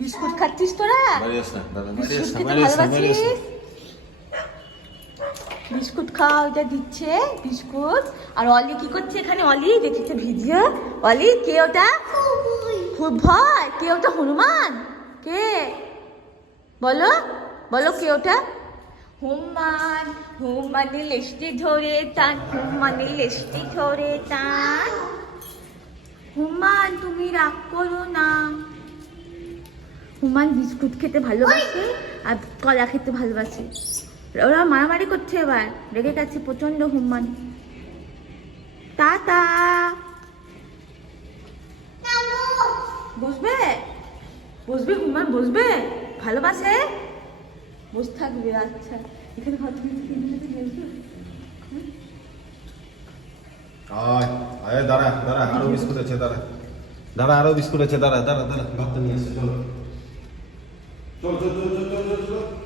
Biscuit খাচ্ছিস তোরা? Biscuit খাওয়া ওটা দিচ্ছে বিস্কুট। আর অলি কি করছে এখানে? অলি দেখেছে ভিডিও? অলি কে ওটা? খুব ভয়? কে ওটা? হনুমান? কে? বলো বলো কে ওটা? হুমান হুমানে লেস্টি ধরে টান হুমানে লেস্টি ধরে টান হুমান তুমি রাগ করো না। হুমান বিস্কুট খেতে ভালোবাসে আর কলা খেতে ভালোবাসে। ওরা মারামারি করছে এবার রেগে গেছে প্রচণ্ড হুমান টাটা! বসবে? বসবে হুমান বসবে? ভালোবাসে? বসে থাকবে আচ্ছা। এখানে কত আয় আয় দাঁড়া দাঁড়া আরও বিস্কুট আছে দাঁড়া। দাঁড়া আরও বিস্কুট আছে দাঁড়া দাঁড়া দাঁড়া ভাতটা নিয়ে এসে চলো। চল চল চল চল চল চল চল